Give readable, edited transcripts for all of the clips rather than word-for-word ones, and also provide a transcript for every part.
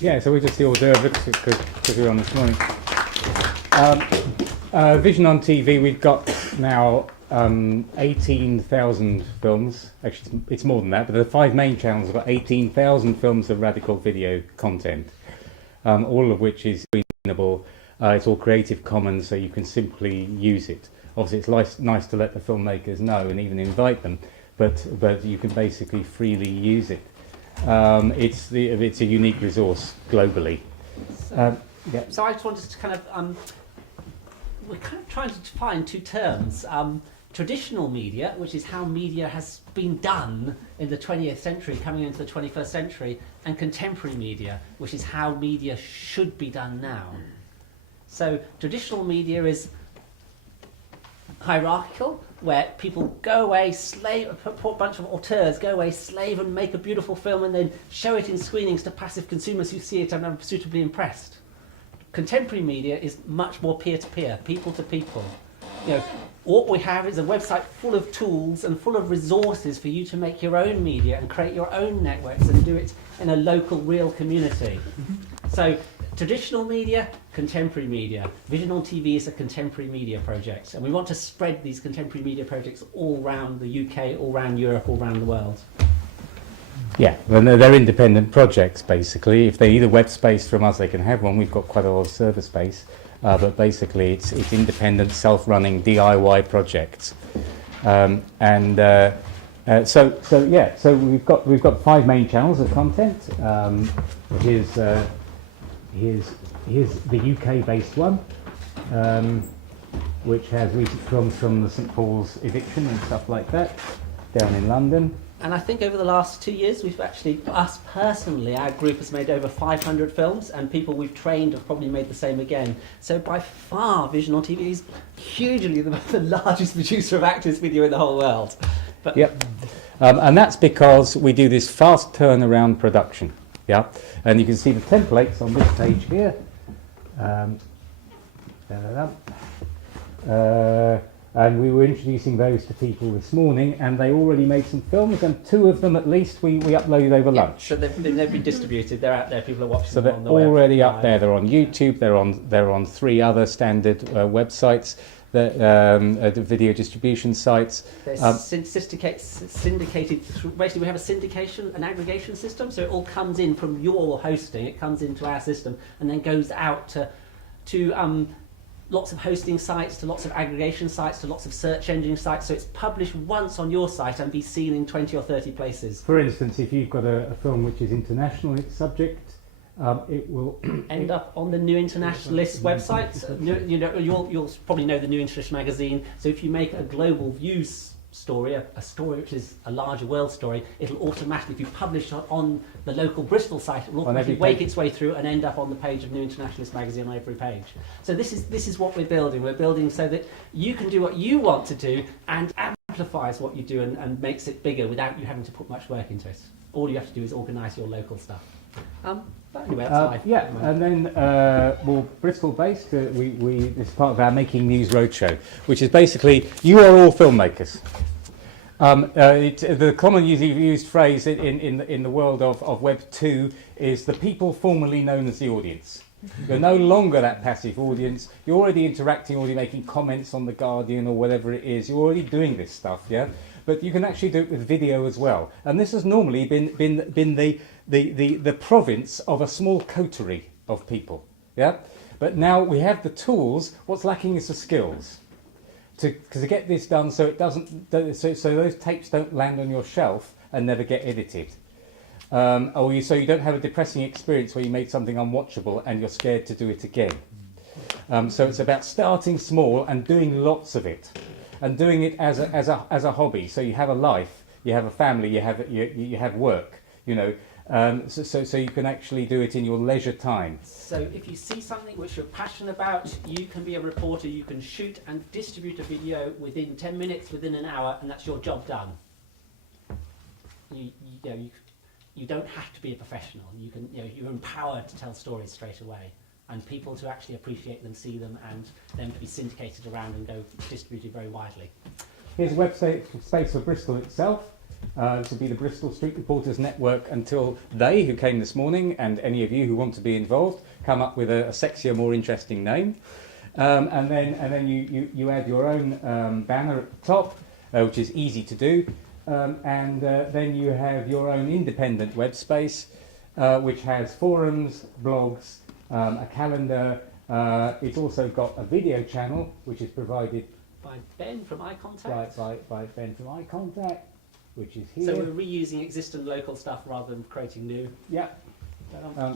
Yeah, so we're just the hors d'oeuvre because we were on this morning. Vision on TV, we've got now 18,000 films. Actually, it's more than that, but the 5 main channels have got 18,000 films of radical video content, all of which is screenable. It's all Creative Commons, so you can simply use it. Obviously, it's nice to let the filmmakers know and even invite them, but you can basically freely use it. It's a unique resource globally. Yeah. So I just wanted to kind of we're kind of trying to define 2 terms: traditional media, which is how media has been done in the 20th century, coming into the 21st century, and contemporary media, which is how media should be done now. So traditional media is hierarchical, where people go away, slave, a bunch of auteurs go away, slave and make a beautiful film and then show it in screenings to passive consumers who see it and are suitably impressed. Contemporary media is much more peer-to-peer, people-to-people. You know, what we have is a website full of tools and full of resources for you to make your own media and create your own networks and do it in a local, real community. So traditional media, contemporary media. Vision on TV is a contemporary media project, and we want to spread these contemporary media projects all around the UK, all around Europe, all around the world. Yeah, and they're independent projects, basically. If they need a web space from us, they can have one. We've got quite a lot of server space, but basically it's independent, self-running DIY projects. So we've got 5 main channels of content. Here's the UK-based one, which has recent films from the St Paul's eviction and stuff like that, down in London. And I think over the last 2 years, we've actually, us personally, our group has made over 500 films, and people we've trained have probably made the same again. So by far, Vision on TV is hugely the largest producer of activist video in the whole world. But yep. And that's because we do this fast turnaround production. Yeah, and you can see the templates on this page here. And we were introducing those to people this morning, and they already made some films, and 2 of them at least we uploaded over lunch. So they've been distributed. They're out there. People are watching. So them on the they're already web. up there. They're on YouTube. They're on 3 other standard websites. The video distribution sites. They're syndicated through, basically we have an aggregation system, so it all comes in from your hosting, it comes into our system and then goes out to lots of hosting sites, to lots of aggregation sites, to lots of search engine sites, so it's published once on your site and be seen in 20 or 30 places. For instance, if you've got a film which is international in its subject, it will end up on the New Internationalist website. You'll probably know the New Internationalist magazine. So if you make a global views story, a story which is a larger world story, it'll automatically, if you publish on the local Bristol site, it will automatically wake its way through and end up on the page of New Internationalist magazine on every page. So this is what we're building. We're building so that you can do what you want to do and amplifies what you do and makes it bigger without you having to put much work into it. All you have to do is organise your local stuff. But anyway, that's life. Yeah, and then Bristol-based, this is part of our Making News Roadshow, which is basically, you are all filmmakers. The commonly used phrase in the world of Web 2 is the people formerly known as the audience. You're no longer that passive audience. You're already interacting, already making comments on The Guardian or whatever it is. You're already doing this stuff, yeah? But you can actually do it with video as well. And this has normally been the province of a small coterie of people, yeah? But now we have the tools. What's lacking is the skills to get this done, so it doesn't. So those tapes don't land on your shelf and never get edited. So you don't have a depressing experience where you made something unwatchable and you're scared to do it again. So it's about starting small and doing lots of it, and doing it as a hobby. So you have a life, you have a family, you have work. You know, so you can actually do it in your leisure time. So if you see something which you're passionate about, you can be a reporter. You can shoot and distribute a video within 10 minutes, within an hour, and that's your job done. You don't have to be a professional. You're empowered to tell stories straight away, and people to actually appreciate them, see them, and them to be syndicated around and go distributed very widely. Here's a website space for Bristol itself. This will be the Bristol Street Reporters Network until they, who came this morning, and any of you who want to be involved, come up with a sexier, more interesting name. And then you add your own banner at the top, which is easy to do. And then you have your own independent web space, which has forums, blogs, a calendar. It's also got a video channel, which is provided by Ben from iContact. By Ben from iContact, which is here. So we're reusing existing local stuff rather than creating new. Yeah.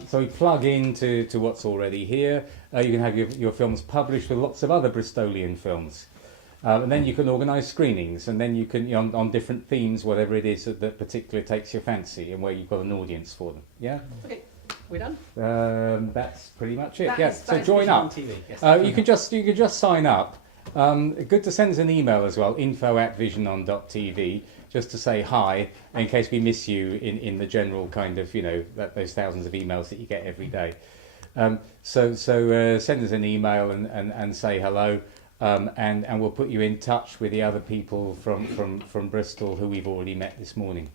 So we plug into what's already here. You can have your films published with lots of other Bristolian films. And then you can organise screenings, and then you can, on different themes, whatever it is that particularly takes your fancy and where you've got an audience for them. Yeah? Okay, we're done? That's pretty much it. That So is join up. TV. Yes. You can just sign up. Good to send us an email as well, info@visionon.tv, just to say hi, in case we miss you in the general kind of, those thousands of emails that you get every day. So send us an email and say hello, and we'll put you in touch with the other people from Bristol who we've already met this morning.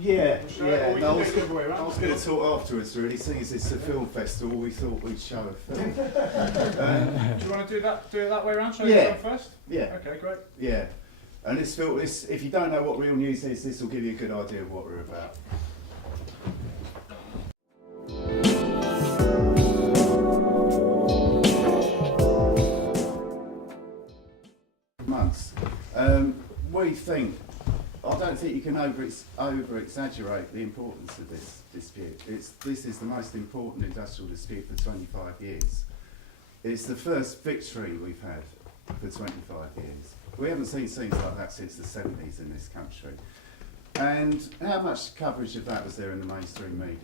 Yeah. No, I was going to talk afterwards, really. Seeing as it's a film festival, we thought we'd show a film. Do you want to do it that way around? Show you the film first? Yeah. Okay, great. Yeah. And this film, if you don't know what Real News is, this will give you a good idea of what we're about. Months. We think, I don't think you can over exaggerate the importance of this dispute. This is the most important industrial dispute for 25 years. It's the first victory we've had for 25 years. We haven't seen scenes like that since the 70s in this country. And how much coverage of that was there in the mainstream media?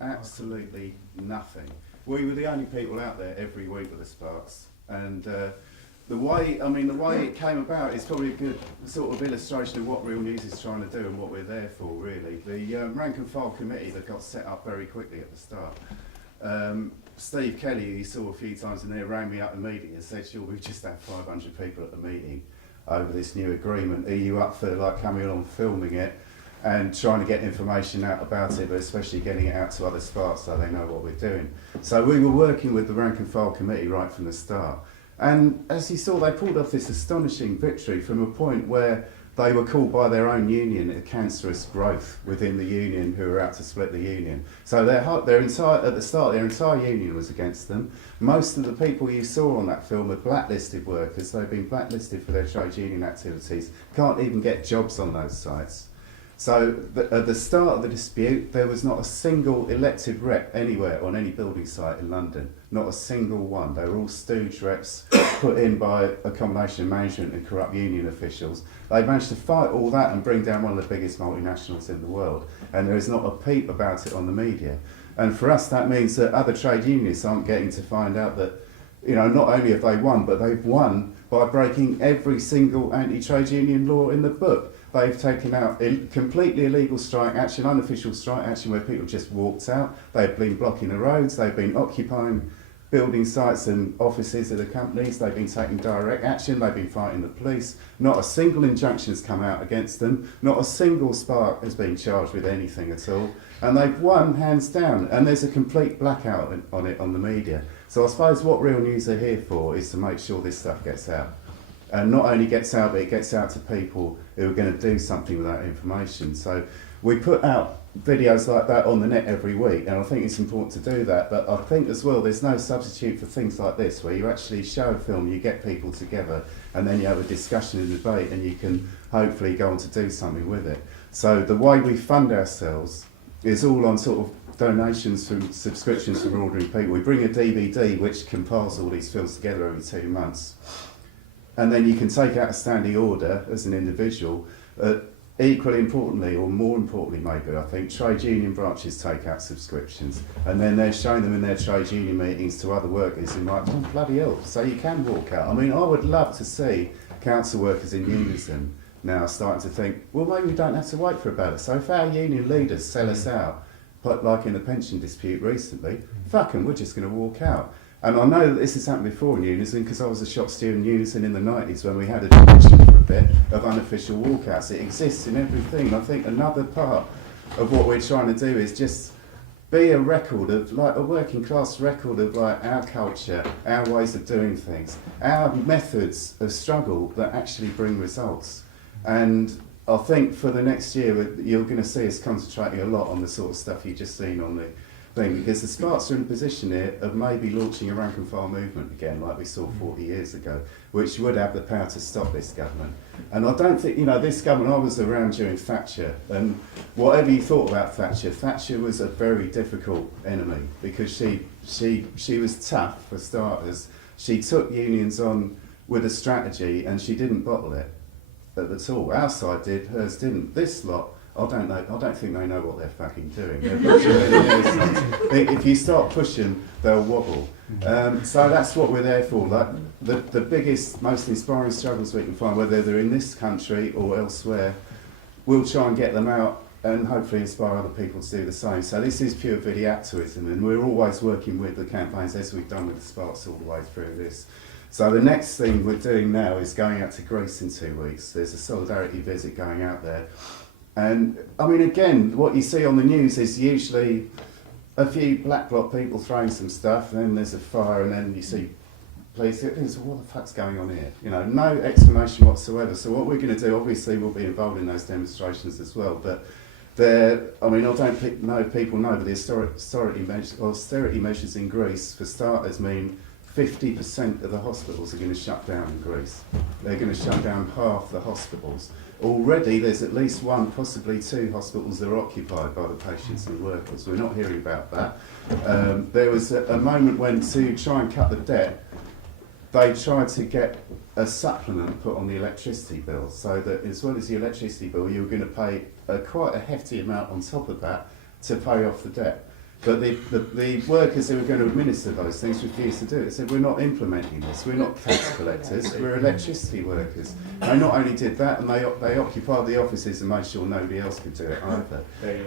Absolutely nothing. We were the only people out there every week with the Sparks. And the way it came about is probably a good sort of illustration of what Real News is trying to do and what we're there for, really. The rank and file committee that got set up very quickly at the start. Steve Kelly, who you saw a few times in there, rang me up immediately and said, "Sure, we've just had 500 people at the meeting over this new agreement. Are you up for coming along, filming it and trying to get information out about it, but especially getting it out to other Sparks so they know what we're doing?" So we were working with the rank and file committee right from the start. And as you saw, they pulled off this astonishing victory from a point where they were called by their own union a cancerous growth within the union who were out to split the union. So at the start, their entire union was against them. Most of the people you saw on that film are blacklisted workers. They've been blacklisted for their trade union activities, can't even get jobs on those sites. So at the start of the dispute, there was not a single elected rep anywhere on any building site in London. Not a single one. They were all stooge reps put in by a combination of management and corrupt union officials. They managed to fight all that and bring down one of the biggest multinationals in the world. And there is not a peep about it on the media. And for us, that means that other trade unionists aren't getting to find out that, not only have they won, but they've won by breaking every single anti-trade union law in the book. They've taken out completely illegal strike action, unofficial strike action where people just walked out. They've been blocking the roads. They've been occupying building sites and offices of the companies. They've been taking direct action. They've been fighting the police. Not a single injunction has come out against them. Not a single Spark has been charged with anything at all. And they've won hands down. And there's a complete blackout on it on the media. So I suppose what Real News are here for is to make sure this stuff gets out. And not only gets out, but it gets out to people who are going to do something with that information. So we put out videos like that on the net every week, and I think it's important to do that. But I think as well, there's no substitute for things like this, where you actually show a film, you get people together, and then you have a discussion and debate, and you can hopefully go on to do something with it. So the way we fund ourselves is all on sort of donations from subscriptions from ordinary people. We bring a DVD which compiles all these films together every 2 months. And then you can take out a standing order as an individual. Equally importantly, or more importantly maybe, I think, trade union branches take out subscriptions. And then they're showing them in their trade union meetings to other workers and like, oh bloody hell, so you can walk out. I mean, I would love to see council workers in unison now starting to think, well, maybe we don't have to wait for a ballot. So if our union leaders sell us out, like in the pension dispute recently, fuck 'em, we're just going to walk out. And I know that this has happened before in Unison because I was a shop steward in Unison in the 90s when we had a tradition for a bit of unofficial walkouts. It exists in everything. I think another part of what we're trying to do is just be a record of, like, a working class record of, like, our culture, our ways of doing things, our methods of struggle that actually bring results. And I think for the next year you're going to see us concentrating a lot on the sort of stuff you've just seen on the thing, because the Sparks are in a position here of maybe launching a rank and file movement again, like we saw 40 years ago, which would have the power to stop this government. And I don't think, you know, this government, I was around during Thatcher, and whatever you thought about Thatcher, Thatcher was a very difficult enemy because she was tough for starters. She took unions on with a strategy and she didn't bottle it at all. Our side did, hers didn't. This lot, I don't think they know what they're fucking doing. If you start pushing, they'll wobble. So that's what we're there for. Like the biggest, most inspiring struggles we can find, whether they're in this country or elsewhere, we'll try and get them out and hopefully inspire other people to do the same. So this is pure video activism, and we're always working with the campaigns as we've done with the Sparks all the way through this. So the next thing we're doing now is going out to Greece in 2 weeks. There's a solidarity visit going out there. And I mean, again, what you see on the news is usually a few black bloc people throwing some stuff, and then there's a fire, and then you see police. What the fuck's going on here? You know, no explanation whatsoever. So what we're going to do, obviously, we'll be involved in those demonstrations as well. But I mean, I don't know if people know, but the austerity measures in Greece, for starters, mean 50% of the hospitals are going to shut down in Greece. They're going to shut down half the hospitals. Already there's at least one, possibly two hospitals that are occupied by the patients and workers. We're not hearing about that. There was a moment when, to try and cut the debt, they tried to get a supplement put on the electricity bill, so that as well as the electricity bill, you were going to pay quite a hefty amount on top of that to pay off the debt. But the workers who were going to administer those things refused to do it. They said, we're not implementing this, we're not tax collectors, we're electricity workers. They not only did that, and they occupied the offices and made sure nobody else could do it either. They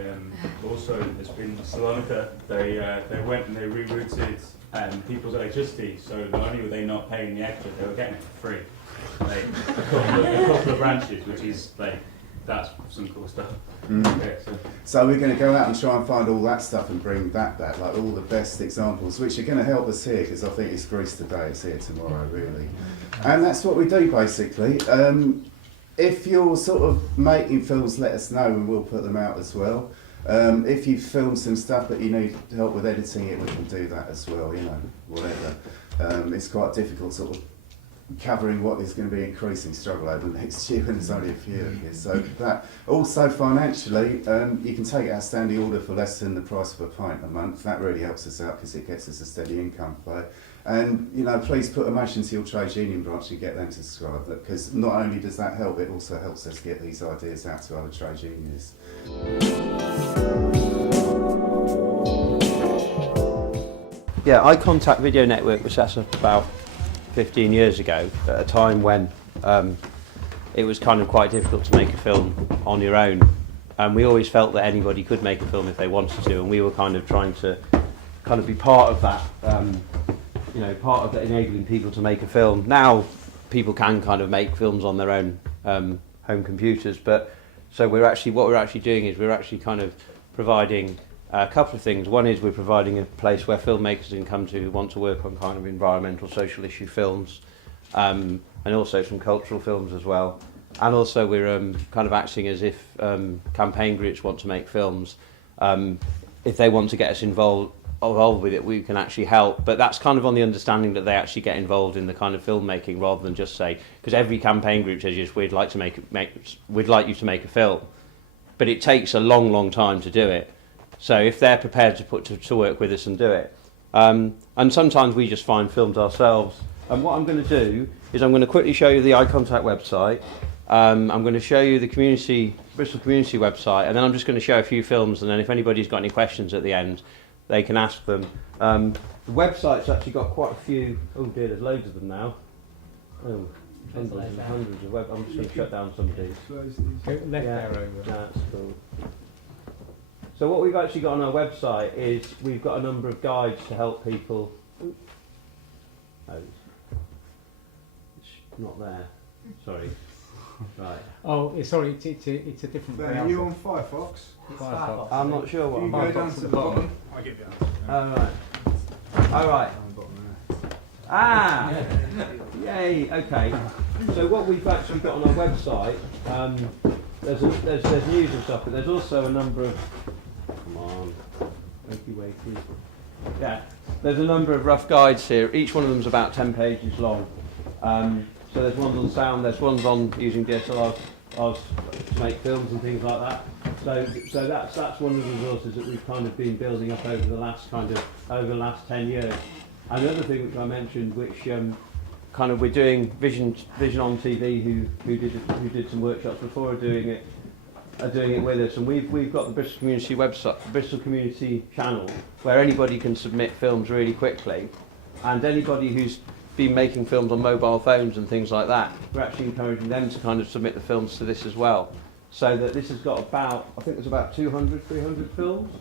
also, there's been Salonika, they went and they rerouted people's electricity, so not only were they not paying the extra, they were getting it for free. Like, a couple of branches, which is like, that's some cool stuff. Okay, so we're going to go out and try and find all that stuff and bring that back, like all the best examples, which are going to help us here, because I think it's Greece today, it's here tomorrow, really. And that's what we do, basically. If you're sort of making films, let us know and we'll put them out as well. If you film some stuff that you need help with editing it, we can do that as well, you know, whatever. It's quite difficult sort of covering what is going to be increasing struggle over the next year, and there's only a few of you. So that also financially, you can take our standing order for less than the price of a pint a month. That really helps us out because it gets us a steady income flow. And you know, please put a motion to your trade union branch and get them to subscribe, because not only does that help, it also helps us get these ideas out to other trade unionists. Yeah, Eye Contact Video Network was set up about 15 years ago, at a time when it was kind of quite difficult to make a film on your own, and we always felt that anybody could make a film if they wanted to, and we were kind of trying to kind of be part of that, you know, part of enabling people to make a film. Now people can kind of make films on their own home computers, but so what we're actually doing is we're actually kind of providing a couple of things. One is we're providing a place where filmmakers can come to who want to work on kind of environmental, social issue films, and also some cultural films as well. And also we're kind of acting as if campaign groups want to make films. If they want to get us involved with it, we can actually help. But that's kind of on the understanding that they actually get involved in the kind of filmmaking, rather than just say, because every campaign group says, yes, we'd like you to make a film, but it takes a long time to do it. So if they're prepared to work with us and do it, and sometimes we just find films ourselves. And what I'm going to do is I'm going to quickly show you the Eye Contact website. I'm going to show you the Bristol Community website, and then I'm just going to show a few films, and then if anybody's got any questions at the end, they can ask them. The website's actually got quite a few. Oh dear, there's loads of them now. Oh, hundreds and hundreds of I'm just going to shut down some of these. Left arrow. That's cool. So what we've actually got on our website is we've got a number of guides to help people. Oh, it's not there. Sorry. Right. Oh, sorry, it's a different Are browser. you on Firefox? Firefox. I'm not sure what You I'm go on. down to the bottom. I'll give you that. Oh, right. All right. Down the bottom there. Ah! Yay, okay. So what we've actually got on our website, there's news and stuff, but there's also a number of... Come on. Wakey. Yeah. There's a number of rough guides here. Each one of them's about 10 pages long. So there's ones on sound, there's ones on using DSLRs to make films and things like that. So that's one of the resources that we've kind of been building up over the last 10 years. And the other thing which I mentioned, which kind of we're doing Vision on TV, who did some workshops before, are doing it with us, and we've got the Bristol Community website, Bristol Community channel, where anybody can submit films really quickly, and anybody who's been making films on mobile phones and things like that, we're actually encouraging them to kind of submit the films to this as well. So that this has got about, I think there's about 200, 300 films,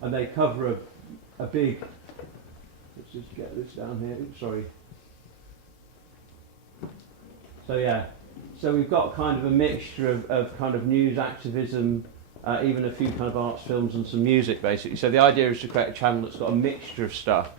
and they cover a big, let's just get this down here, oops, sorry. So yeah, so we've got kind of a mixture of kind of news, activism, even a few kind of arts films and some music basically. So the idea is to create a channel that's got a mixture of stuff,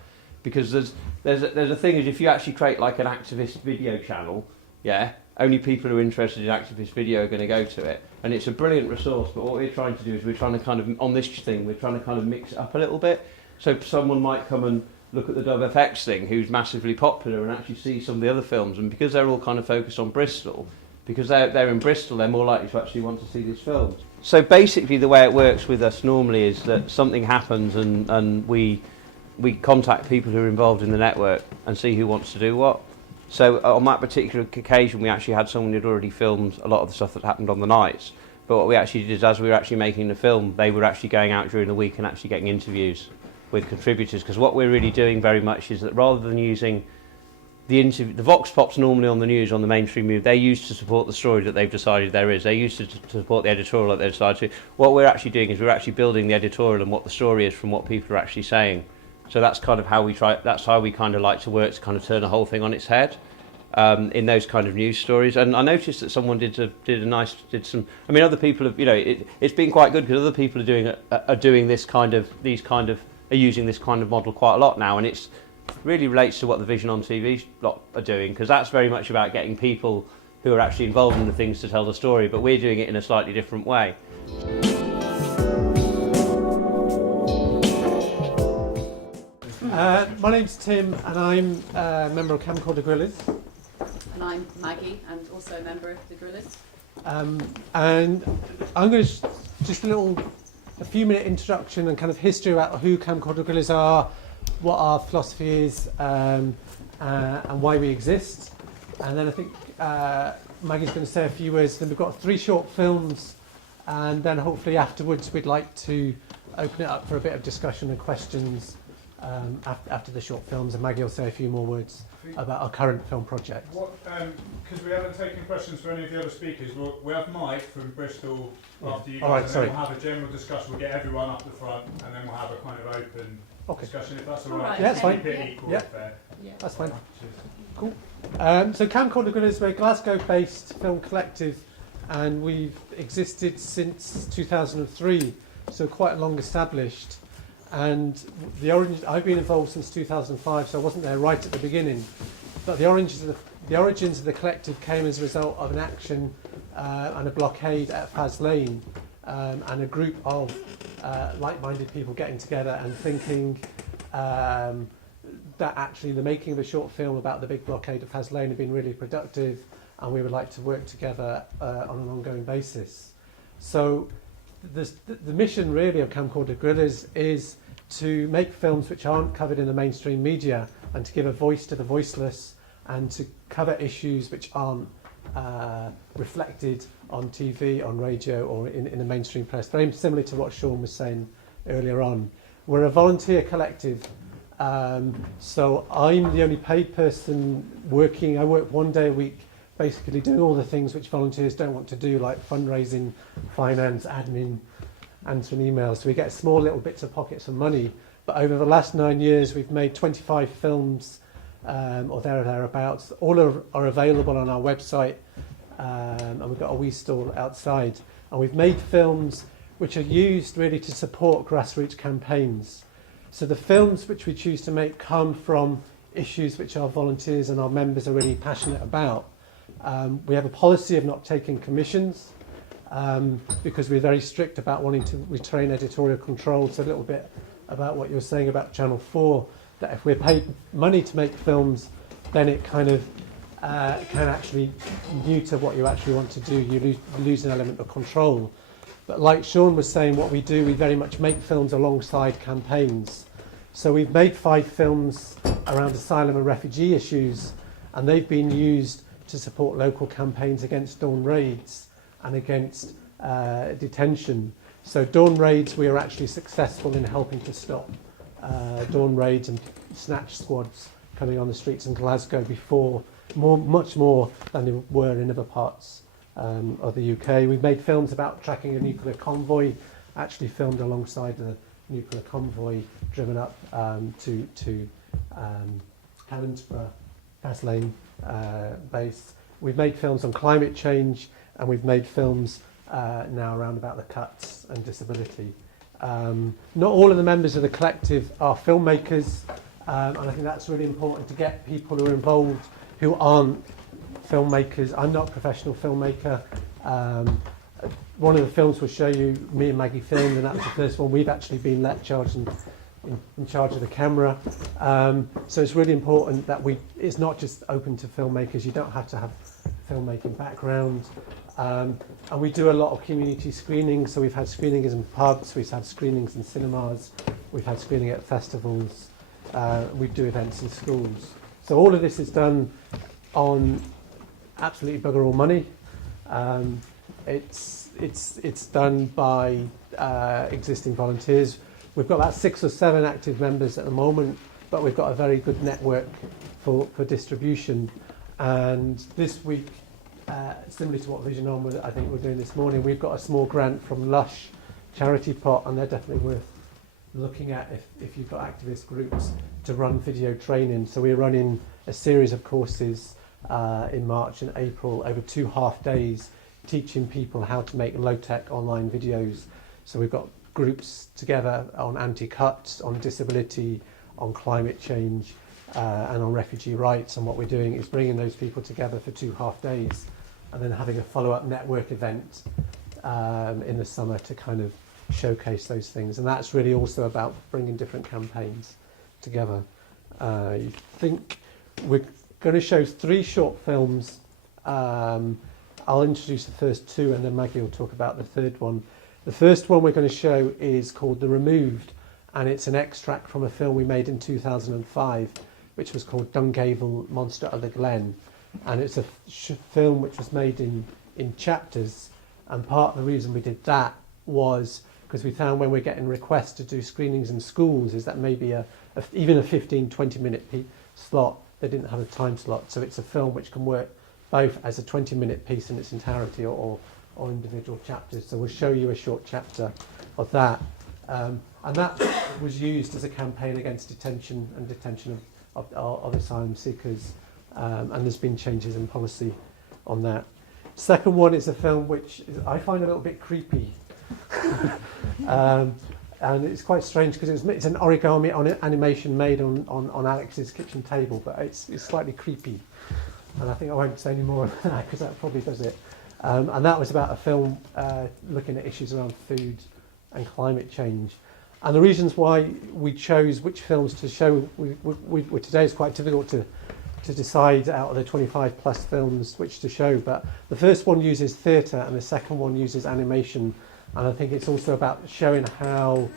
because there's a thing is if you actually create like an activist video channel, yeah, only people who are interested in activist video are going to go to it, and it's a brilliant resource. But what we're trying to do is we're trying to kind of on this thing we're trying to kind of mix it up a little bit. So someone might come and look at the Dove FX thing, who's massively popular, and actually see some of the other films, and because they're all kind of focused on Bristol, because they're in Bristol, they're more likely to actually want to see these films. So basically the way it works with us normally is that something happens and we contact people who are involved in the network and see who wants to do what. So on that particular occasion we actually had someone who'd already filmed a lot of the stuff that happened on the nights, but what we actually did is as we were actually making the film, they were actually going out during the week and actually getting interviews with contributors, because what we're really doing very much is that rather than using the vox pops normally on the news, on the mainstream news, they're used to support the story that they've decided there is. They're used to support the editorial that they've decided to. What we're actually doing is we're actually building the editorial and what the story is from what people are actually saying. So that's kind of how we try. That's how we kind of like to work, to kind of turn the whole thing on its head in those kind of news stories. And I noticed that someone did some. I mean, other people have. You know, it's been quite good because other people are doing this kind of are using this kind of model quite a lot now, and it's really relates to what the Vision on TV lot are doing, because that's very much about getting people who are actually involved in the things to tell the story, but we're doing it in a slightly different way. My name's Tim, and I'm a member of Camcorder Guerillas. And I'm Maggie, and also a member of the Guerillas. And I'm going to just a few minute introduction and kind of history about who Camcorder Guerillas are, what our philosophy is, and why we exist. And then I think Maggie's going to say a few words. Then we've got 3 short films, and then hopefully afterwards we'd like to open it up for a bit of discussion and questions after the short films, and Maggie will say a few more words about our current film project. Because we haven't taken questions for any of the other speakers, we have Mike from Bristol after you guys, All right, and sorry. then we'll have a general discussion. We'll get everyone up the front, and then we'll have a kind of open discussion, if that's all right. Yeah, that's fine. Keep it equal, Yeah. fair. Yeah. That's fine. Cheers. Cool. So Camcorder Guerillas, we're a Glasgow-based film collective, and we've existed since 2003, so quite long established. And the origins, I've been involved since 2005, so I wasn't there right at the beginning. But the origins of the collective came as a result of an action and a blockade at Faz Lane, and a group of like-minded people getting together and thinking that actually the making of a short film about the big blockade at Faz Lane had been really productive, and we would like to work together on an ongoing basis. So the mission really of Camcorder Guerillas is to make films which aren't covered in the mainstream media, and to give a voice to the voiceless, and to cover issues which aren't reflected on TV, on radio, or in the mainstream press. Very similar to what Sean was saying earlier on. We're a volunteer collective, so I'm the only paid person working. I work 1 day a week, basically doing all the things which volunteers don't want to do, like fundraising, finance, admin, answering emails. So we get small little bits of pockets of money. But over the last 9 years, we've made 25 films or thereabouts. All are available on our website, and we've got a wee stall outside. And we've made films which are used really to support grassroots campaigns. So the films which we choose to make come from issues which our volunteers and our members are really passionate about. We have a policy of not taking commissions because we're very strict about wanting to retain editorial control. So a little bit about what you were saying about Channel 4, that if we're paid money to make films, then it kind of can actually neuter what you actually want to do. You lose an element of control. But like Sean was saying, what we do, we very much make films alongside campaigns. So we've made 5 films around asylum and refugee issues, and they've been used to support local campaigns against dawn raids and against detention. So dawn raids, we are actually successful in helping to stop dawn raids and snatch squads coming on the streets in Glasgow before, much more than they were in other parts of the UK. We've made films about tracking a nuclear convoy, actually filmed alongside the nuclear convoy driven up to Helensburgh, Faslane base. We've made films on climate change, and we've made films now around about the cuts and disability. Not all of the members of the collective are filmmakers, and I think that's really important to get people who are involved who aren't filmmakers. I'm not a professional filmmaker. One of the films we'll show you, me and Maggie filmed, and that was the first one we've actually been let charge and in charge of the camera. So it's really important that it's not just open to filmmakers. You don't have to have a filmmaking background. And we do a lot of community screenings. So we've had screenings in pubs, we've had screenings in cinemas, we've had screening at festivals, we do events in schools. So all of this is done on absolutely bugger all money. It's done by existing volunteers. We've got about 6 or 7 active members at the moment, but we've got a very good network for distribution. And this week, similar to what Vision On I think we're doing this morning, we've got a small grant from Lush Charity Pot, and they're definitely worth looking at if you've got activist groups to run video training. So we're running a series of courses in March and April over 2 half days, teaching people how to make low-tech online videos. So we've got groups together on anti-cuts, on disability, on climate change, and on refugee rights. And what we're doing is bringing those people together for 2 half days and then having a follow-up network event in the summer to kind of showcase those things. And that's really also about bringing different campaigns together. I think we're going to show 3 short films. I'll introduce the first 2 and then Maggie will talk about the third one. The first one we're going to show is called The Removed, and it's an extract from a film we made in 2005 which was called Dungavel, Monster of the Glen. And it's a film which was made in chapters, and part of the reason we did that was because we found when we're getting requests to do screenings in schools is that maybe even a 15-20 minute slot, they didn't have a time slot. So it's a film which can work both as a 20-minute piece in its entirety or individual chapters. So we'll show you a short chapter of that. And that was used as a campaign against detention of asylum seekers. And there's been changes in policy on that. Second one is a film which I find a little bit creepy. And it's quite strange because it's an origami animation made on Alex's kitchen table, but it's slightly creepy. And I think I won't say any more of that because that probably does it. And that was about a film looking at issues around food and climate change. And the reasons why we chose which films to show today is quite difficult to decide out of the 25 plus films which to show. But the first one uses theatre and the second one uses animation. And I think it's also about showing how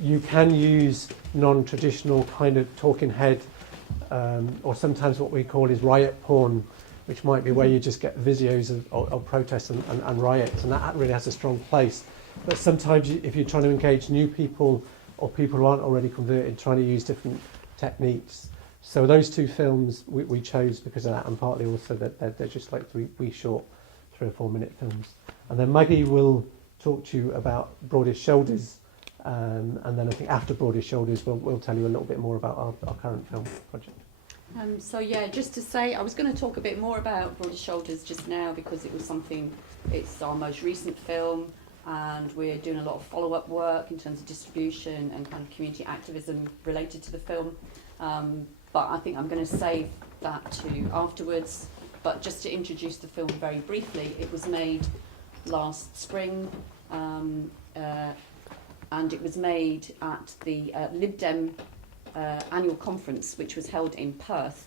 you can use non-traditional kind of talking head, or sometimes what we call is riot porn, which might be where you just get videos of protests and riots, and that really has a strong place. But sometimes if you're trying to engage new people or people who aren't already converted, trying to use different techniques. So those 2 films we chose because of that, and partly also that they're just like three short 3 or 4 minute films. And then Maggie will talk to you about Broadest Shoulders, and then I think after Broadest Shoulders we'll tell you a little bit more about our current film project. So yeah, just to say, I was going to talk a bit more about Broader Shoulders just now because it was something, it's our most recent film and we're doing a lot of follow-up work in terms of distribution and kind of community activism related to the film. But I think I'm going to save that to afterwards. But just to introduce the film very briefly, it was made last spring and it was made at the Lib Dem annual conference, which was held in Perth.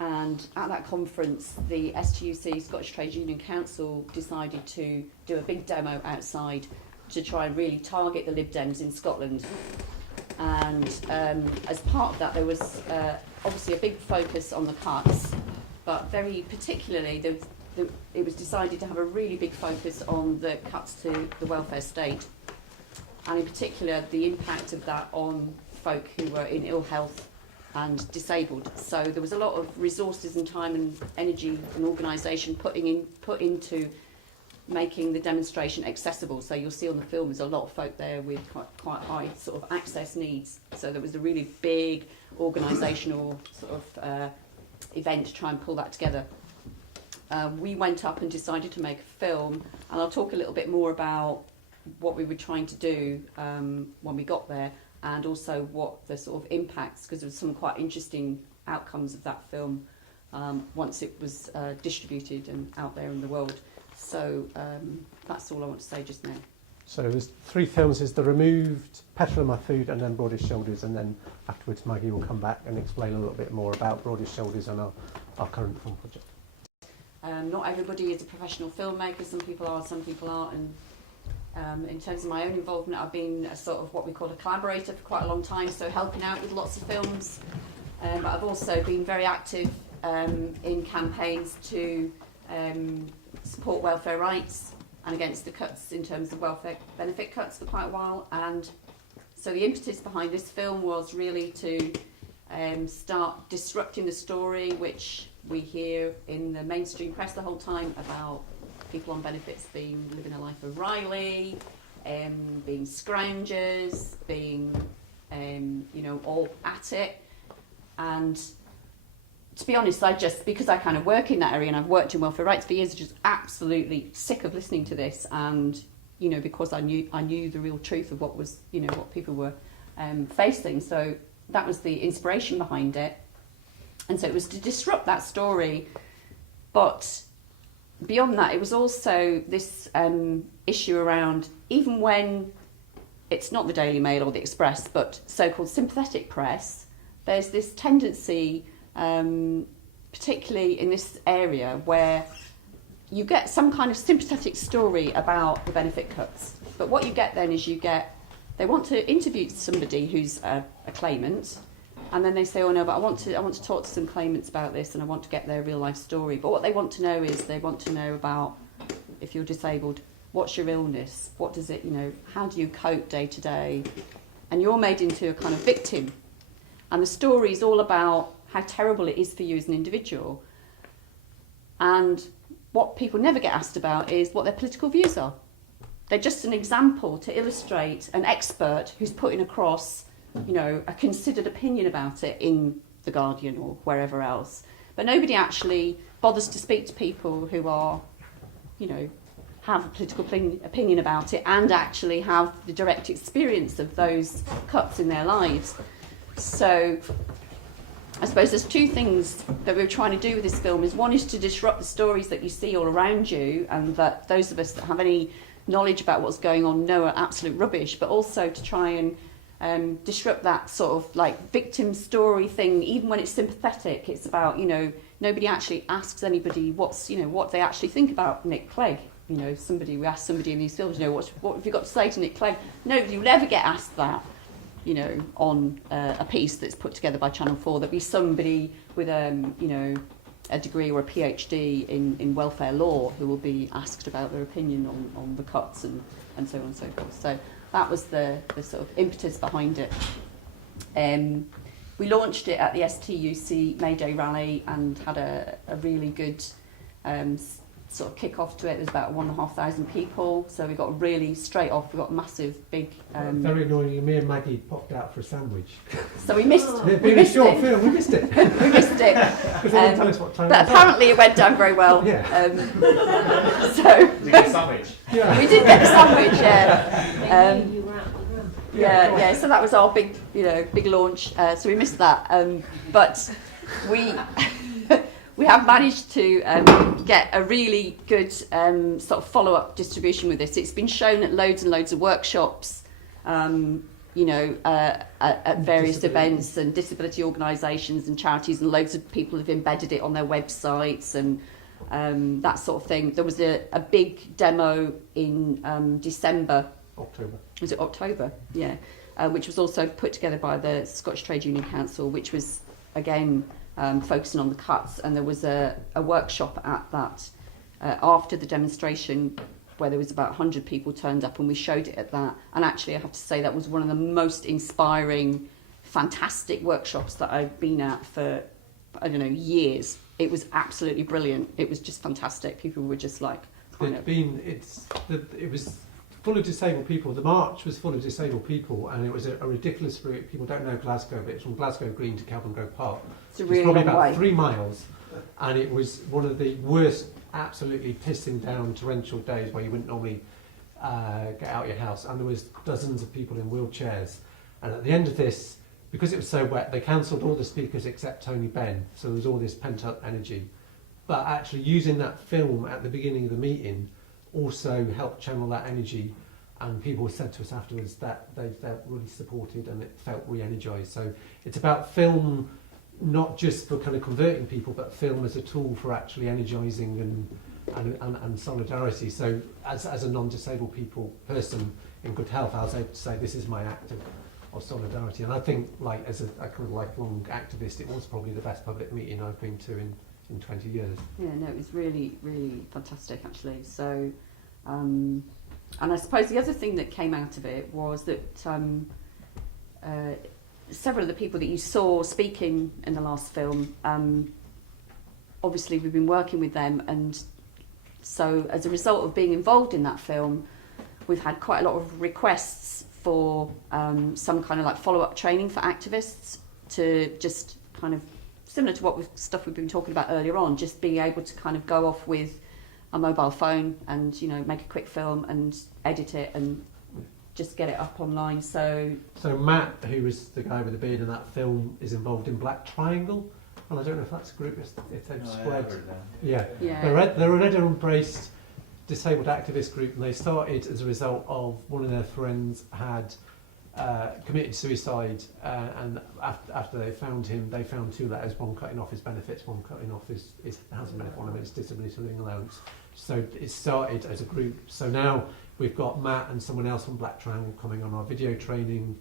And at that conference, the STUC, Scottish Trade Union Council, decided to do a big demo outside to try and really target the Lib Dems in Scotland. And as part of that, there was obviously a big focus on the cuts, but very particularly, it was decided to have a really big focus on the cuts to the welfare state, and in particular, the impact of that on folk who were in ill health and disabled. So there was a lot of resources and time and energy and organisation put into making the demonstration accessible. So you'll see on the film there's a lot of folk there with quite high sort of access needs. So there was a really big organisational sort of event to try and pull that together. We went up and decided to make a film, and I'll talk a little bit more about what we were trying to do when we got there, and also what the sort of impacts, because there was some quite interesting outcomes of that film once it was distributed and out there in the world. So that's all I want to say just now. So there's 3 films: is The Removed, Petrol and My Food, and then Broader Shoulders. And then afterwards, Maggie will come back and explain a little bit more about Broader Shoulders and our current film project. Not everybody is a professional filmmaker. Some people are, some people aren't. And in terms of my own involvement, I've been a sort of what we call a collaborator for quite a long time, so helping out with lots of films. But I've also been very active in campaigns to support welfare rights and against the cuts in terms of welfare benefit cuts for quite a while. And so the impetus behind this film was really to start disrupting the story which we hear in the mainstream press the whole time about people on benefits living a life of Riley, being scroungers, being all at it. And to be honest, because I kind of work in that area and I've worked in welfare rights for years, just absolutely sick of listening to this. And because I knew the real truth of what was what people were facing. So that was the inspiration behind it. And so it was to disrupt that story, but beyond that, it was also this issue around, even when it's not the Daily Mail or the Express, but so-called sympathetic press, there's this tendency, particularly in this area, where you get some kind of sympathetic story about the benefit cuts. But what you get then is they want to interview somebody who's a claimant, and then they say, oh no, but I want to talk to some claimants about this and I want to get their real life story. But what they want to know is they want to know about, if you're disabled, what's your illness? What does it, how do you cope day to day? And you're made into a kind of victim. And the story is all about how terrible it is for you as an individual. And what people never get asked about is what their political views are. They're just an example to illustrate an expert who's putting across a considered opinion about it in The Guardian or wherever else. But nobody actually bothers to speak to people who are, have a political opinion about it and actually have the direct experience of those cuts in their lives. So I suppose there's 2 things that we're trying to do with this film. One is to disrupt the stories that you see all around you and that those of us that have any knowledge about what's going on know are absolute rubbish, but also to try and disrupt that sort of like victim story thing. Even when it's sympathetic, it's about nobody actually asks anybody what they actually think about Nick Clegg. We ask somebody in these films, what have you got to say to Nick Clegg? Nobody will ever get asked that on a piece that's put together by Channel 4. There'll be somebody with a degree or a PhD in welfare law who will be asked about their opinion on the cuts and so on and so forth. So that was the sort of impetus behind it. We launched it at the STUC May Day rally and had a really good sort of kick off to it. There's about 1,500 people, so we got really straight off. We got a massive, big. Very annoyingly, me and Maggie popped out for a sandwich. So we missed. It We being a missed short it. film, we missed it. We missed it. Because they didn't tell us what time But it was. apparently it went down very well. Yeah. So Did you get a sandwich? Yeah. we did get a sandwich, yeah. So that was our big, big launch. So we missed that. But we we have managed to get a really good sort of follow-up distribution with this. It's been shown at loads and loads of workshops, at various events and disability organisations and charities, and loads of people have embedded it on their websites and that sort of thing. There was a big demo in December. October. Was it October? Yeah. Which was also put together by the Scottish Trade Union Council, which was, again, focusing on the cuts. And there was a workshop at that after the demonstration where there was about 100 people turned up, and we showed it at that. And actually, I have to say, that was one of the most inspiring, fantastic workshops that I've been at for, years. It was absolutely brilliant. It was just fantastic. People were just like, it was full of disabled people. The march was full of disabled people, and it was a ridiculous route. People don't know Glasgow, but it's from Glasgow Green to Kelvin Grove Park. It's a really probably long about way. 3 miles, and it was one of the worst, absolutely pissing down torrential days where you wouldn't normally get out of your house, and there was dozens of people in wheelchairs. And at the end of this, because it was so wet, they cancelled all the speakers except Tony Benn, so there was all this pent-up energy. But actually using that film at the beginning of the meeting also helped channel that energy, and people said to us afterwards that they felt really supported and it felt re-energised. So it's about film not just for kind of converting people, but film as a tool for actually energising and solidarity. So as a non-disabled person in good health, I was able to say this is my act of solidarity. And I think, like, as a kind of lifelong activist, it was probably the best public meeting I've been to in 20 years. Yeah, no, it was really, really fantastic, actually. So, and I suppose the other thing that came out of it was that several of the people that you saw speaking in the last film, obviously we've been working with them, and so as a result of being involved in that film, we've had quite a lot of requests for some kind of like follow-up training for activists, to just kind of similar to stuff we've been talking about earlier on, just being able to kind of go off with a mobile phone and make a quick film and edit it and just get it up online. So Matt, who was the guy with the beard in that film, is involved in Black Triangle, and I don't know if that's a group, if they've spread. Yeah. They're an embraced disabled activist group, and they started as a result of one of their friends had committed suicide, and after they found him, they found 2 letters, one cutting off his benefits, one cutting off his housing benefit, one of his disability living allowance. So it started as a group. So now we've got Matt and someone else from Black Triangle coming on our video training.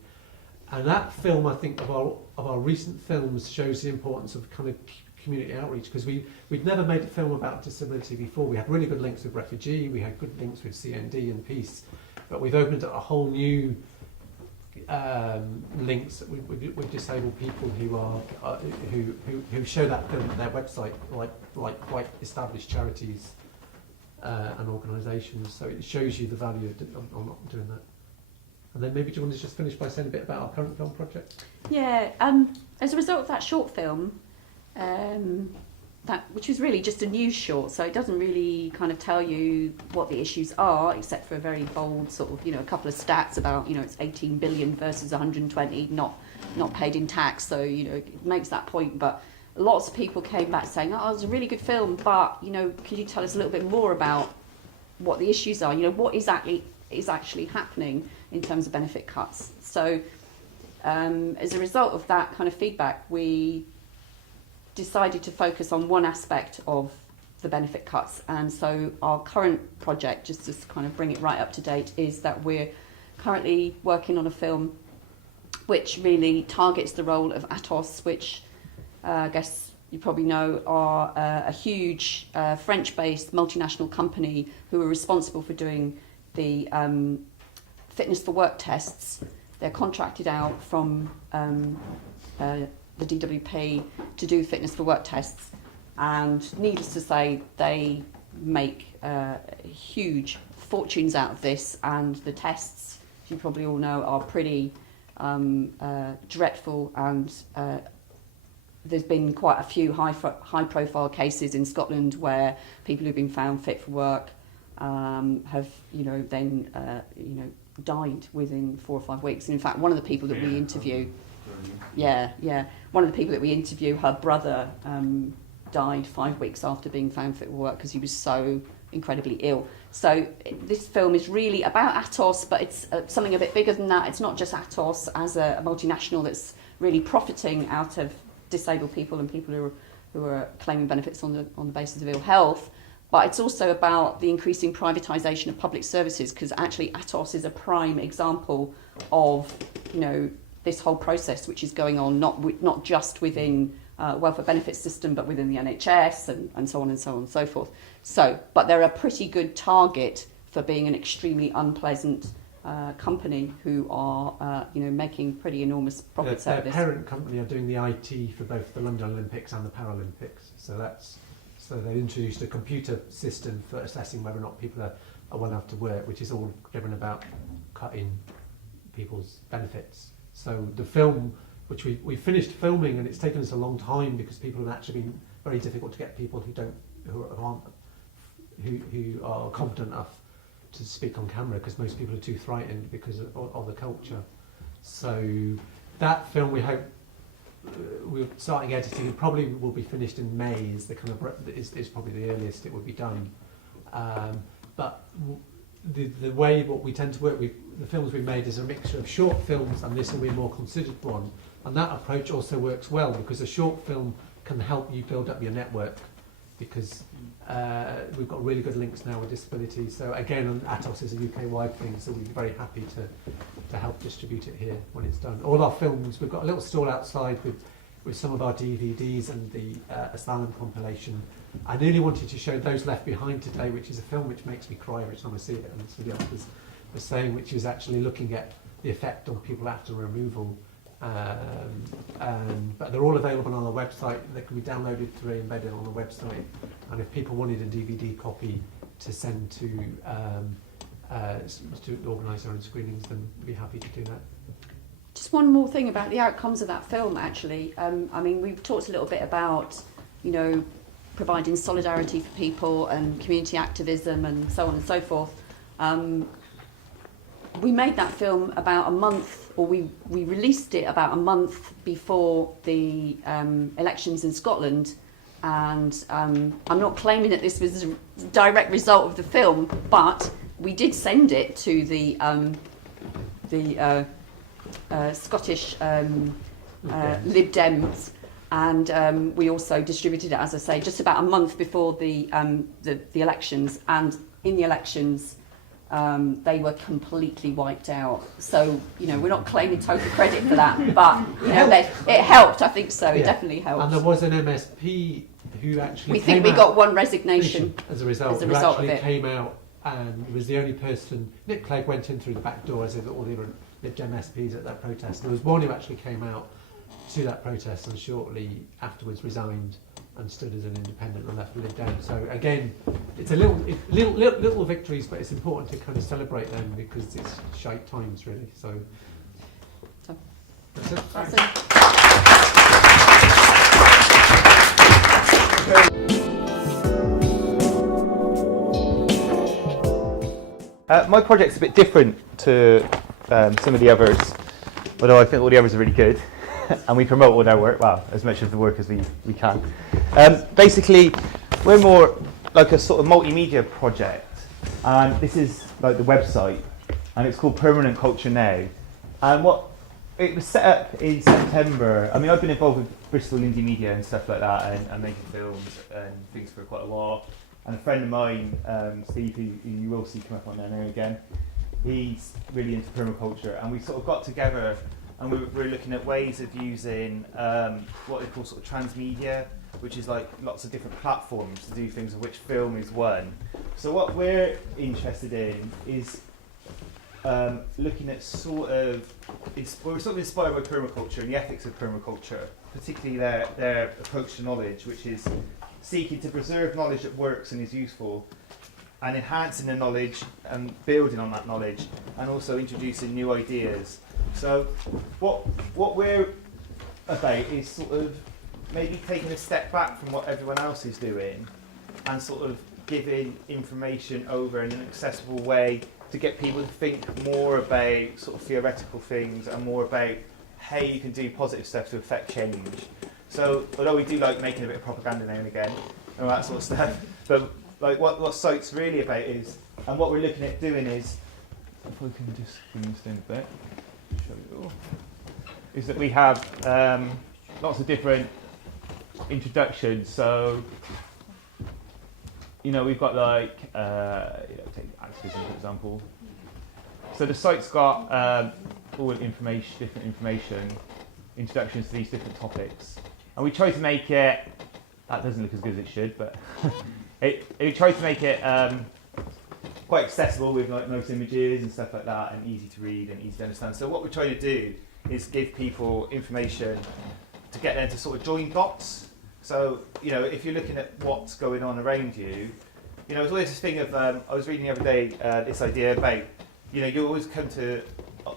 And that film, I think, of our recent films, shows the importance of kind of community outreach, because we'd never made a film about disability before. We had really good links with refugee, we had good links with CND and peace, but we've opened up a whole new links with disabled people who show that film at their website, like quite established charities and organisations. So it shows you the value of not doing that. And then maybe do you want to just finish by saying a bit about our current film project? yeah, as a result of that short film, which was really just a news short, so it doesn't really kind of tell you what the issues are, except for a very bold sort of, a couple of stats about, it's 18 billion versus 120 not paid in tax, so, it makes that point. But lots of people came back saying, oh, it was a really good film, but, could you tell us a little bit more about what the issues are? What is actually happening in terms of benefit cuts? So as a result of that kind of feedback, we decided to focus on one aspect of the benefit cuts. And so our current project, just to kind of bring it right up to date, is that we're currently working on a film which really targets the role of Atos, which I guess you probably know are a huge French-based multinational company who are responsible for doing the fitness for work tests. They're contracted out from the DWP to do fitness for work tests, and needless to say, they make huge fortunes out of this, and the tests, as you probably all know, are pretty dreadful, and there's been quite a few high-profile cases in Scotland where people who've been found fit for work have, then died within 4 or 5 weeks. And in fact, one of the people that we interview, one of the people that we interview, her brother died 5 weeks after being found fit for work because he was so incredibly ill. So this film is really about Atos, but it's something a bit bigger than that. It's not just Atos as a multinational that's really profiting out of disabled people and people who are claiming benefits on the basis of ill health, but it's also about the increasing privatisation of public services, because actually Atos is a prime example of this whole process which is going on not just within welfare benefits system, but within the NHS and so on and so on and so forth. So, but they're a pretty good target for being an extremely unpleasant company who are, making pretty enormous profits out of this. Their parent company are doing the IT for both the London Olympics and the Paralympics. So they introduced a computer system for assessing whether or not people are well enough to work, which is all driven about cutting people's benefits. So the film, which we finished filming, and it's taken us a long time because people have actually been very difficult to get people who are confident enough to speak on camera, because most people are too frightened because of the culture. So that film, we hope, we're starting editing. It probably will be finished in May. Is probably the earliest it will be done. But the way what we tend to work with the films we've made is a mixture of short films, and this will be a more considered one. And that approach also works well because a short film can help you build up your network, because we've got really good links now with disabilities. So again, Atos is a UK-wide thing, so we'd be very happy to help distribute it here when it's done. All our films, we've got a little stall outside with some of our DVDs and the Asylum compilation. I really wanted to show Those Left Behind today, which is a film which makes me cry every time I see it, and somebody else was saying, which was actually looking at the effect on people after removal. But they're all available on our website. They can be downloaded through embedded on the website, and if people wanted a DVD copy to send to organise their own screenings, then we'd be happy to do that. Just one more thing about the outcomes of that film, actually. We've talked a little bit about, providing solidarity for people and community activism and so on and so forth. We made that film about a month, or we released it about a month before the elections in Scotland, and I'm not claiming that this was a direct result of the film, but we did send it to the Scottish Lib Dems, and we also distributed it, as I say, just about a month before the elections, and in the elections they were completely wiped out. So, we're not claiming total credit for that, but it helped. I think so. It definitely helped. And there was an MSP who actually we think we got one resignation as a result of it. Came out and was the only person. Nick Clegg went in through the back door, as if all the other Lib Dem MSPs at that protest. There was one who actually came out to that protest and shortly afterwards resigned and stood as an independent and left Lib Dem. So again, it's a little victories, but it's important to kind of celebrate them because it's shite times, really. So that's it. That's it. My project's a bit different to some of the others, although I think all the others are really good. And we promote all our work, well, as much of the work as we can. Basically, we're more like a sort of multimedia project, and this is like the website, and it's called Permanent Culture Now. And it was set up in September. I mean, I've been involved with Bristol Indie Media and stuff like that, and making films and things for quite a while. And a friend of mine, Steve, who you will see come up on there now again, he's really into permaculture, and we sort of got together and we were looking at ways of using what they call sort of transmedia, which is like lots of different platforms to do things, of which film is one. So what we're interested in is looking at we're sort of inspired by permaculture and the ethics of permaculture, particularly their approach to knowledge, which is seeking to preserve knowledge that works and is useful, and enhancing the knowledge and building on that knowledge, and also introducing new ideas. So what we're about is sort of maybe taking a step back from what everyone else is doing and sort of giving information over in an accessible way to get people to think more about sort of theoretical things and more about how you can do positive stuff to affect change. So although we do like making a bit of propaganda now and again and all that sort of stuff, but like what Site's really about is, and what we're looking at doing is, if we can just bring this down a bit, show you all, is that we have lots of different introductions. So, you know, we've got like, take Activism for example. So the site's got all information, different information, introductions to these different topics. And we try to make it, that doesn't look as good as it should, but we try to make it quite accessible with like nice images and stuff like that, and easy to read and easy to understand. So what we're trying to do is give people information to get them to sort of join dots. So, you know, if you're looking at what's going on around you, you know, there's always this thing of, I was reading the other day this idea about, you know, you always come to,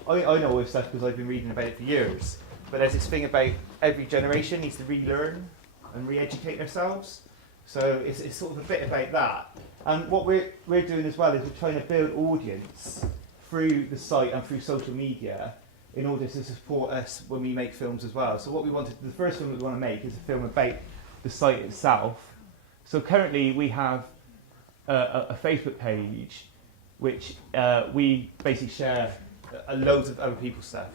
I know all this stuff because I've been reading about it for years, but there's this thing about every generation needs to relearn and re-educate themselves. So it's sort of a bit about that. And what we're doing as well is we're trying to build audience through the site and through social media in order to support us when we make films as well. So what we wanted, the first film that we want to make is a film about the site itself. So currently we have a Facebook page which we basically share loads of other people's stuff.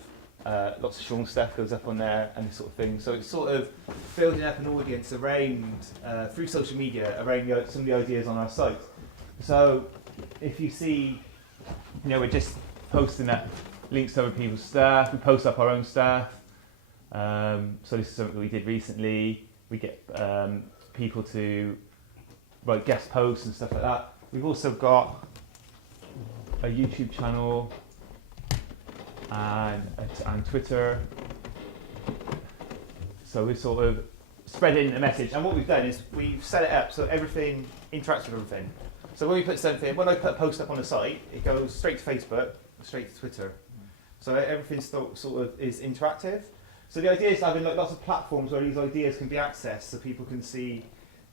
Lots of Sean's stuff goes up on there and this sort of thing. So it's sort of building up an audience around, through social media, around some of the ideas on our site. So if you see, you know, we're just posting up links to other people's stuff, we post up our own stuff. So this is something that we did recently. We get people to write guest posts and stuff like that. We've also got a YouTube channel and Twitter. So we're sort of spreading the message. And what we've done is we've set it up so everything interacts with everything. So when we put something, when I put a post up on the site, it goes straight to Facebook, straight to Twitter. So everything sort of is interactive. So the idea is having like lots of platforms where these ideas can be accessed, so people can see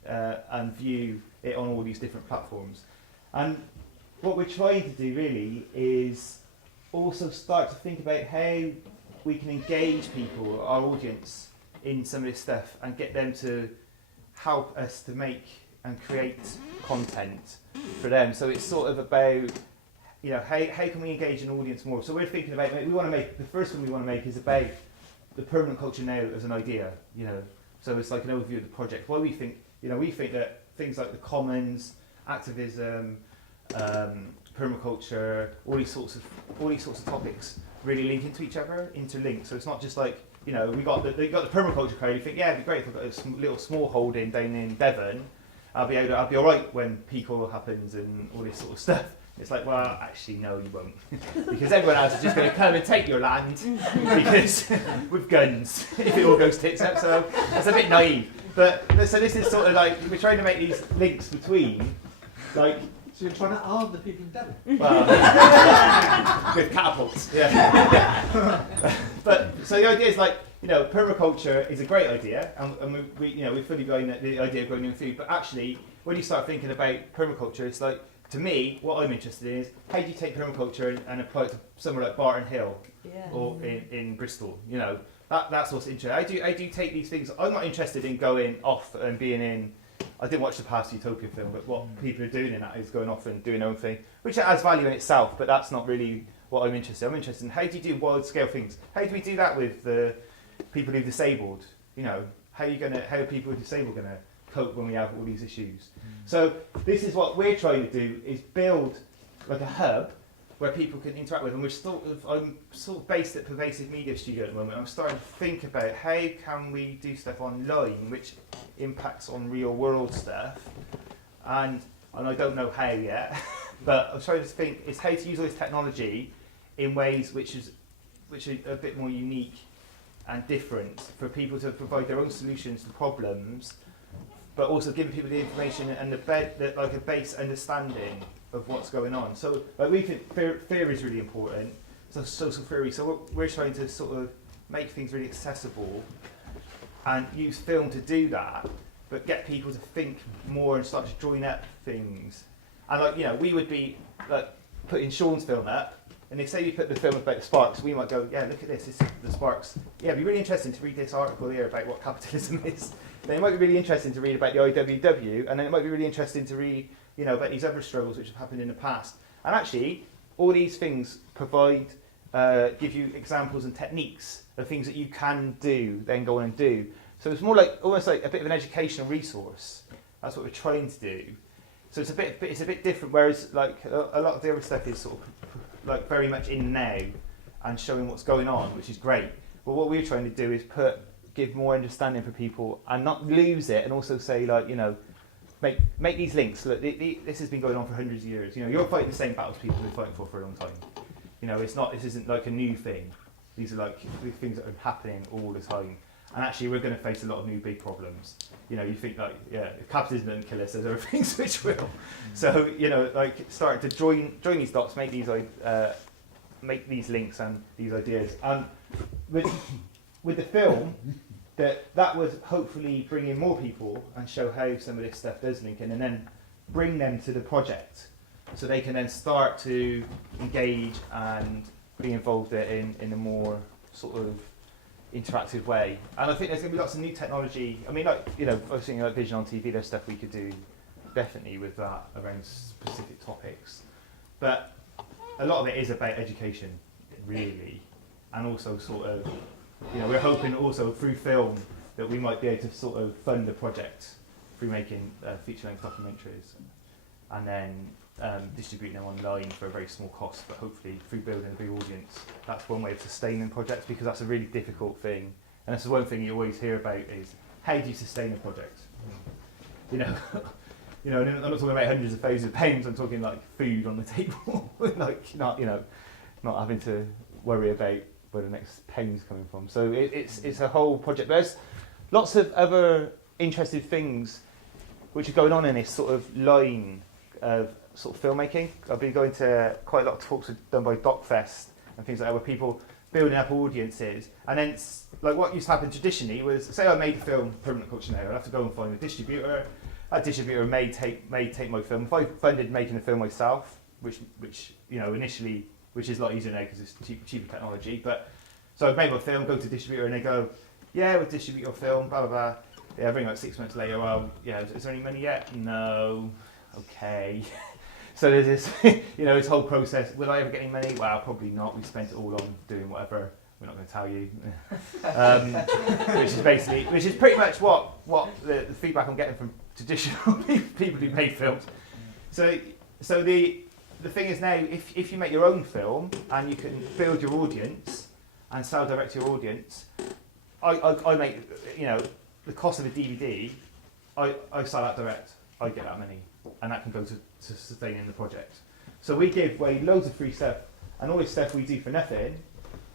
and view it on all these different platforms. And what we're trying to do really is also start to think about how we can engage people, our audience, in some of this stuff and get them to help us to make and create content for them. So it's sort of about, you know, how can we engage an audience more? So we're thinking about, we want to make, the first one we want to make is about the permanent culture now as an idea, you know. So it's like an overview of the project. Why we think, you know, we think that things like the commons, activism, permaculture, all these sorts of topics really link into each other, interlink. So it's not just like, you know, we got the permaculture crowd. You think, yeah, it'd be great if I've got a little small holding down in Devon. I'll be all right when peak oil happens and all this sort of stuff. It's like, well, actually, no, you won't, because everyone else is just going to come and take your land because with guns if it all goes tits up. So it's a bit naive. But so this is sort of like we're trying to make these links between, like. So you're trying to arm the people in Devon? Well, with catapults, yeah. But so the idea is like, you know, permaculture is a great idea, and we you know, we're fully behind the idea of growing new food. But actually, when you start thinking about permaculture, it's like, to me, what I'm interested in is how do you take permaculture and apply it to somewhere like Barton Hill or in Bristol? You know, that's what's interesting. How do you take these things? I'm not interested in going off and being in. I didn't watch the past Utopia film, but what people are doing in that is going off and doing their own thing, which has value in itself, but that's not really what I'm interested in. I'm interested in how do you do wide-scale things? How do we do that with the people who are disabled? You know, how are people who are disabled going to cope when we have all these issues? So this is what we're trying to do, is build like a hub where people can interact with, and I'm sort of based at Pervasive Media Studio at the moment. I'm starting to think about how can we do stuff online which impacts on real world stuff, and I don't know how yet, but I'm trying to think is how to use all this technology in ways which are a bit more unique and different for people to provide their own solutions to problems but also giving people the information and like a base understanding of what's going on. So like we think fear is really important. So social theory. So we're trying to sort of make things really accessible and use film to do that, but get people to think more and start to join up things. And like, you know, we would be like putting Sean's film up, and if say we put the film about the sparks, we might go, yeah, look at this is the sparks. Yeah, it'd be really interesting to read this article here about what capitalism is. Then it might be really interesting to read about the IWW, and then it might be really interesting to read, you know, about these other struggles which have happened in the past. And actually, all these things provide, give you examples and techniques of things that you can do, then go on and do. So it's more like almost like a bit of an educational resource. That's what we're trying to do. So it's a bit different. Whereas like a lot of the other stuff is sort of like very much in now and showing what's going on, which is great. But what we're trying to do is give more understanding for people and not lose it, and also say like, you know, make these links. Look, this has been going on for hundreds of years. You know, you're fighting the same battles people have been fighting for a long time. You know, this isn't like a new thing. These are like things that are happening all the time. And actually, we're going to face a lot of new big problems. You know, you think like, yeah, if capitalism doesn't kill us, there's other things which will. So, you know, like starting to join these dots, make these links and these ideas. And with the film, that would hopefully bring in more people and show how some of this stuff does link in, and then bring them to the project, so they can then start to engage and be involved in a more sort of interactive way. And I think there's going to be lots of new technology. I mean, like, you know, I was thinking like vision on TV, there's stuff we could do definitely with that around specific topics. But a lot of it is about education, really. And also sort of, you know, we're hoping also through film that we might be able to sort of fund the project through making feature-length documentaries and then distributing them online for a very small cost, but hopefully through building a big audience. That's one way of sustaining projects, because that's a really difficult thing. And this is one thing you always hear about is, how do you sustain a project? You know, you know, and I'm not talking about hundreds of thousands of pounds, I'm talking like food on the table, like not having to worry about where the next pound's coming from. So it's a whole project. There's lots of other interesting things which are going on in this sort of line of sort of filmmaking. I've been going to quite a lot of talks done by DocFest and things like that, where people building up audiences, and then like what used to happen traditionally was, say I made a film, Permanent Culture Now, I'd have to go and find a distributor. That distributor may take my film. If I funded making the film myself, which you know initially, which is a lot easier now because it's cheaper technology, but so I'd made my film, go to distributor, and they go, yeah, we'll distribute your film, blah blah blah. Yeah, I bring like 6 months later, well, yeah, is there any money yet? No. Okay. So there's this, you know, this whole process. Will I ever get any money? Well, probably not. We spent it all on doing whatever. We're not going to tell you. Which is pretty much what the feedback I'm getting from traditional people who made films. So the thing is now, if you make your own film and you can build your audience and sell direct to your audience, I make, you know, the cost of a DVD, I sell that direct. I get that money, and that can go to sustaining the project. So we give away loads of free stuff, and all this stuff we do for nothing,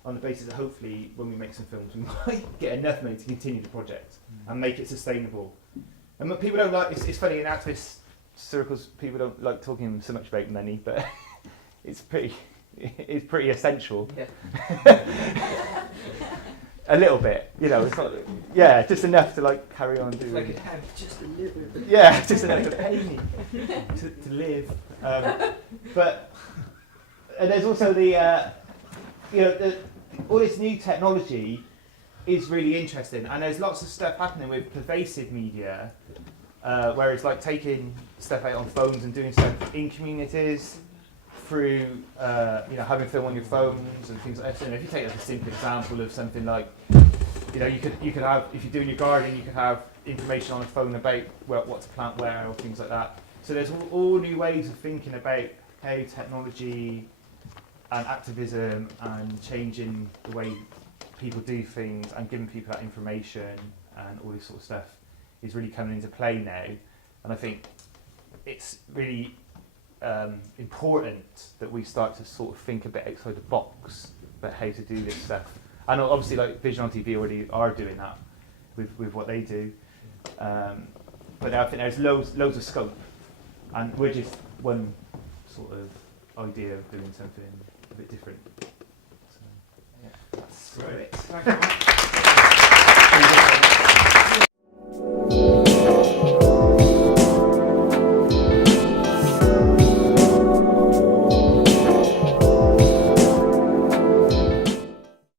on the basis that hopefully when we make some films we might get enough money to continue the project and make it sustainable. And what people don't like, it's funny in activist circles, people don't like talking so much about money, but it's pretty essential. Yeah. A little bit, you know, it's not, yeah, just enough to like carry on doing. Like it had just a little bit. Yeah, just enough to pay me to live. But and there's also the, you know, all this new technology is really interesting, and there's lots of stuff happening with pervasive media, where it's like taking stuff out on phones and doing stuff in communities through, you know, having film on your phones and things like that. So, you know, if you take like a simple example of something like, you know, you could have, if you're doing your gardening, you could have information on a phone about what to plant where or things like that. So there's all new ways of thinking about how technology and activism and changing the way people do things and giving people that information and all this sort of stuff is really coming into play now. And I think it's really important that we start to sort of think a bit outside the box about how to do this stuff. And obviously, like Vision on TV already are doing that with what they do. but I think there's loads of scope, and we're just one sort of idea of doing something a bit different. So, yeah, that's great. Thank you very much.